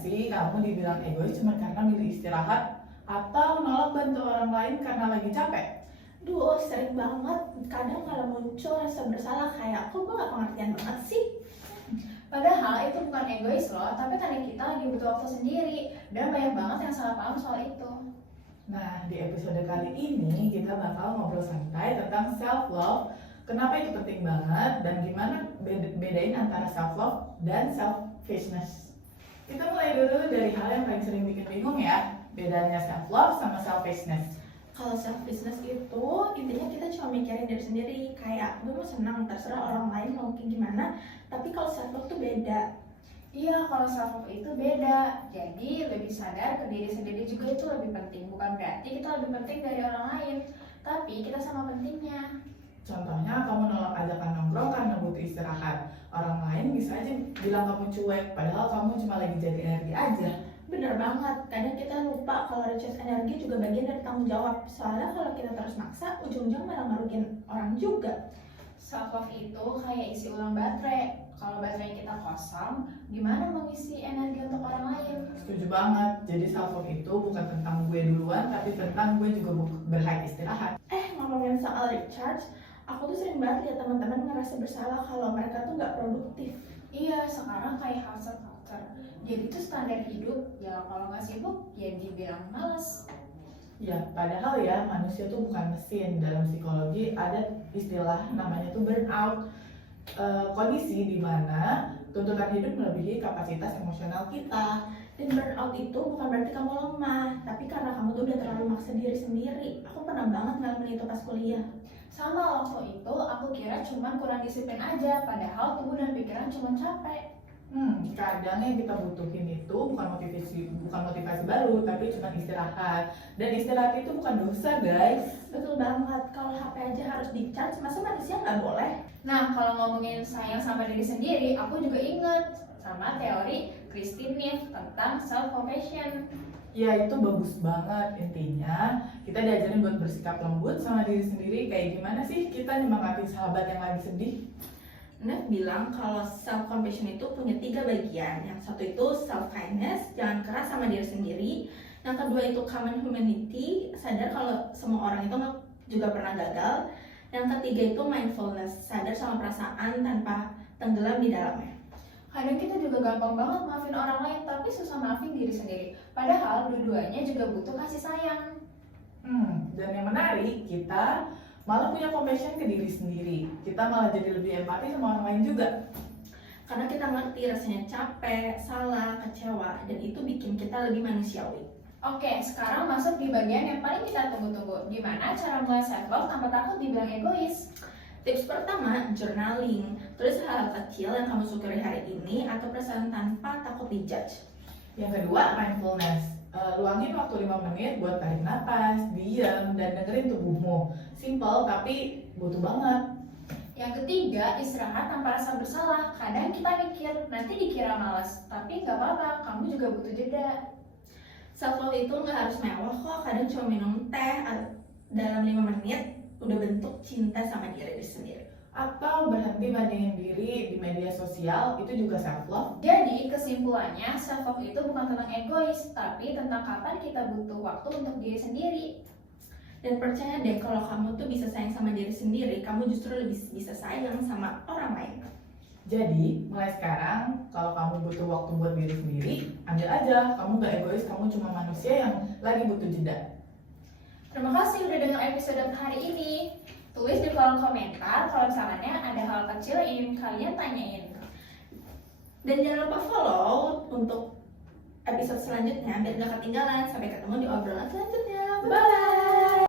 sih kamu dibilang egois cuma karena milih istirahat atau nolak bantu orang lain karena lagi capek? Duh, sering banget. Kadang kalau muncul rasa bersalah kayak, kok gue gak pengertian banget sih? Padahal itu bukan egois loh, tapi karena kita lagi butuh waktu sendiri. Dan banyak banget yang salah paham soal itu. Nah, di episode kali ini kita bakal ngobrol santai tentang self-love. Kenapa itu penting banget dan gimana bedain antara self-love dan selfishness. Kita mulai dulu dari hal yang paling sering bikin bingung ya, bedanya self-love sama selfishness. Kalau selfishness itu intinya kita cuma mikirin diri sendiri, kayak gue mau senang terserah orang lain mau kayak gimana. Tapi kalau self love tuh beda. Iya, kalau self love itu beda. Jadi lebih sadar ke diri sendiri juga itu lebih penting. Bukan berarti kita lebih penting dari orang lain, tapi kita sama pentingnya. Contohnya kamu nolak ajakan nongkrong karena butuh istirahat. Orang lain bisa aja bilang kamu cuek, padahal kamu cuma lagi jadi energi aja. Bener banget, kadang kita lupa kalau recharge energi juga bagian dari tanggung jawab. Soalnya kalau kita terus maksa, ujung-ujung malah ngerugiin orang juga. Self love itu kayak isi ulang baterai. Kalau baterai kita kosong, gimana mengisi energi untuk orang lain? Setuju banget, jadi self-love itu bukan tentang gue duluan, tapi tentang gue juga berhak istirahat. Ngomongin soal recharge, aku tuh sering banget lihat teman-teman ngerasa bersalah kalau mereka tuh nggak produktif. Iya, sekarang kayak hustle culture. Jadi itu standar hidup, ya kalau nggak sibuk, ya dibilang males. Ya, padahal ya manusia tuh bukan mesin. Dalam psikologi ada istilah namanya tuh burnout. Kondisi di mana tuntutan hidup melebihi kapasitas emosional kita. Dan burnout itu bukan berarti kamu lemah, tapi karena kamu tuh udah terlalu maksa diri sendiri. Aku pernah banget ngalamin itu pas kuliah. Sama waktu itu, aku kira cuma kurang disiplin aja, padahal tubuh dan pikiran cuma capek. Kadang yang kita butuhin itu bukan motivasi baru, tapi cuma istirahat. Dan istirahat itu bukan dosa, guys. Betul banget, kalau HP aja harus di-charge, masa manusia nggak boleh? Nah, kalau ngomongin sayang sama diri sendiri, aku juga inget sama teori Christine Neff tentang self-compassion. Ya itu bagus banget. Intinya kita diajarin buat bersikap lembut sama diri sendiri. Kayak gimana sih kita nyemangatin sahabat yang lagi sedih? Neff bilang kalau self-compassion itu punya 3 bagian. Yang satu itu self-kindness, jangan keras sama diri sendiri. Yang kedua itu common humanity, sadar kalau semua orang itu juga pernah gagal. Yang ketiga itu mindfulness, sadar sama perasaan tanpa tenggelam di dalamnya. Kadang kita juga gampang banget maafin orang lain, tapi susah maafin diri sendiri. Padahal dua-duanya juga butuh kasih sayang. Dan yang menarik, kita malah punya compassion ke diri sendiri. Kita malah jadi lebih empati sama orang lain juga. Karena kita ngerti rasanya capek, salah, kecewa, dan itu bikin kita lebih manusiawi. Oke, sekarang masuk di bagian yang paling kita tunggu-tunggu. Gimana cara mulai self-love tanpa takut dibilang egois? Tips pertama, journaling. Tulis hal kecil yang kamu syukuri hari ini atau perasaan tanpa takut dijudge. Yang kedua, mindfulness. Luangin waktu 5 menit buat tarik napas, diam, dan dengerin tubuhmu. Simple tapi butuh banget. Yang ketiga, istirahat tanpa rasa bersalah. Kadang kita mikir, nanti dikira malas. Tapi gak apa-apa, kamu juga butuh jeda. Self-love itu nggak harus mewah kok, kadang cuma minum teh dalam 5 menit udah bentuk cinta sama diri sendiri. Atau berhenti bandingin diri di media sosial, itu juga self-love. Jadi kesimpulannya, self-love itu bukan tentang egois, tapi tentang kapan kita butuh waktu untuk diri sendiri. Dan percaya deh kalau kamu tuh bisa sayang sama diri sendiri, kamu justru lebih bisa sayang sama orang lain. Jadi, mulai sekarang, kalau kamu butuh waktu buat diri sendiri, ambil aja. Kamu gak egois, kamu cuma manusia yang lagi butuh jeda. Terima kasih udah dengar episode hari ini. Tulis di kolom komentar kalau misalnya ada hal kecil yang ingin kalian tanyain. Dan jangan lupa follow untuk episode selanjutnya biar gak ketinggalan. Sampai ketemu di obrolan selanjutnya. Bye!